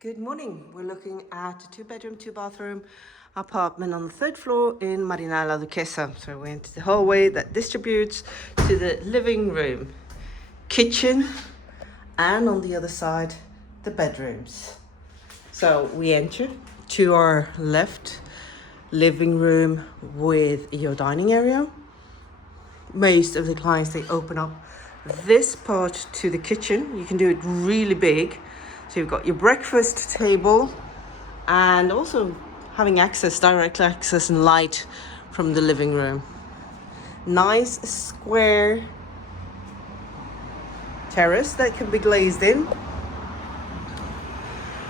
Good morning. We're looking at a 2-bedroom, 2-bathroom apartment on the 3rd floor in Marina de la Duquesa. So we enter the hallway that distributes to the living room, kitchen, and on the other side, the bedrooms. So we enter to our left, living room with your dining area. Most of the clients, they open up this part to the kitchen. You can do it really big. So you've got your breakfast table and also having access, direct access and light from the living room. Nice square terrace that can be glazed in,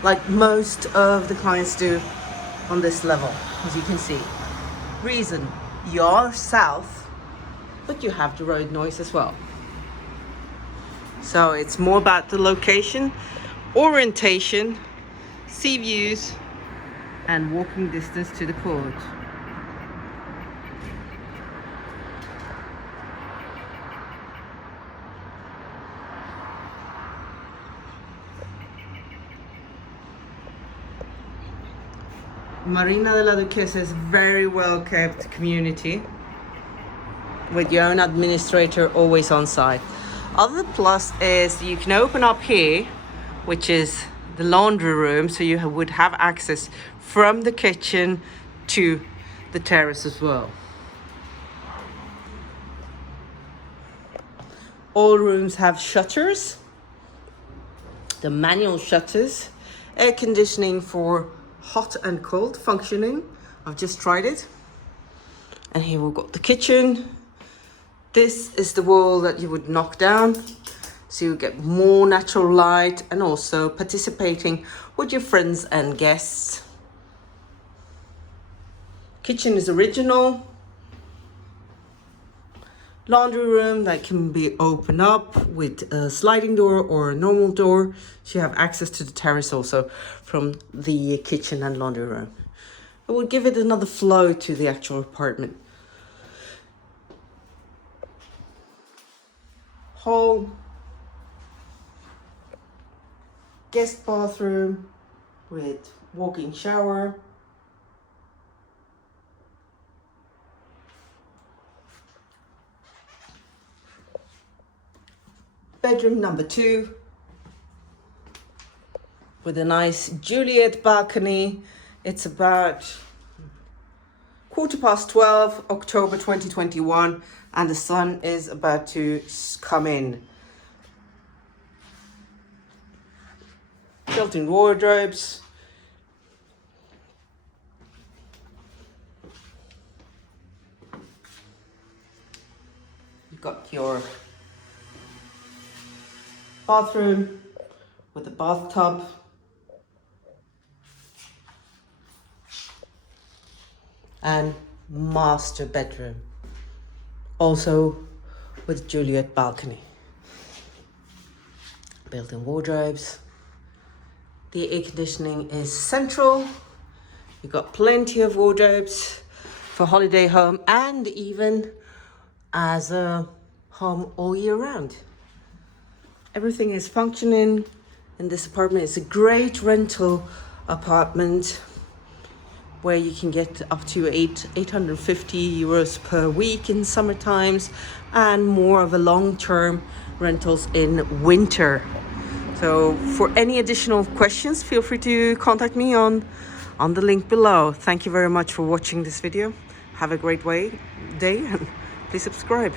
like most of the clients do on this level, as you can see. Reason, you're south, but you have the road noise as well. So it's more about the location, orientation, sea views, and walking distance to the port. Marina de la Duquesa is a very well kept community with your own administrator always on site. Other plus is you can open up here, which is the laundry room, so you would have access from the kitchen to the terrace as well. All rooms have shutters, the manual shutters, air conditioning for hot and cold functioning. I've just tried it. And here we've got the kitchen. This is the wall that you would knock down, so you get more natural light and also participating with your friends and guests. Kitchen is original. Laundry room that can be opened up with a sliding door or a normal door, so you have access to the terrace also from the kitchen and laundry room. It would give it another flow to the actual apartment. Hall, guest bathroom with walk-in shower, bedroom number 2 with a nice Juliet balcony. It's about 12:15 October 2021 and the sun is about to come in. Built-in wardrobes, you've got your bathroom with a bathtub, and master bedroom, also with Juliet balcony. Built-in wardrobes. The air conditioning is central. You've got plenty of wardrobes for holiday home and even as a home all year round. Everything is functioning in this apartment. It's a great rental apartment where you can get up to 850 euros per week in summer times and more of a long-term rentals in winter. So for any additional questions, feel free to contact me on the link below. Thank you very much for watching this video. Have a great day and please subscribe.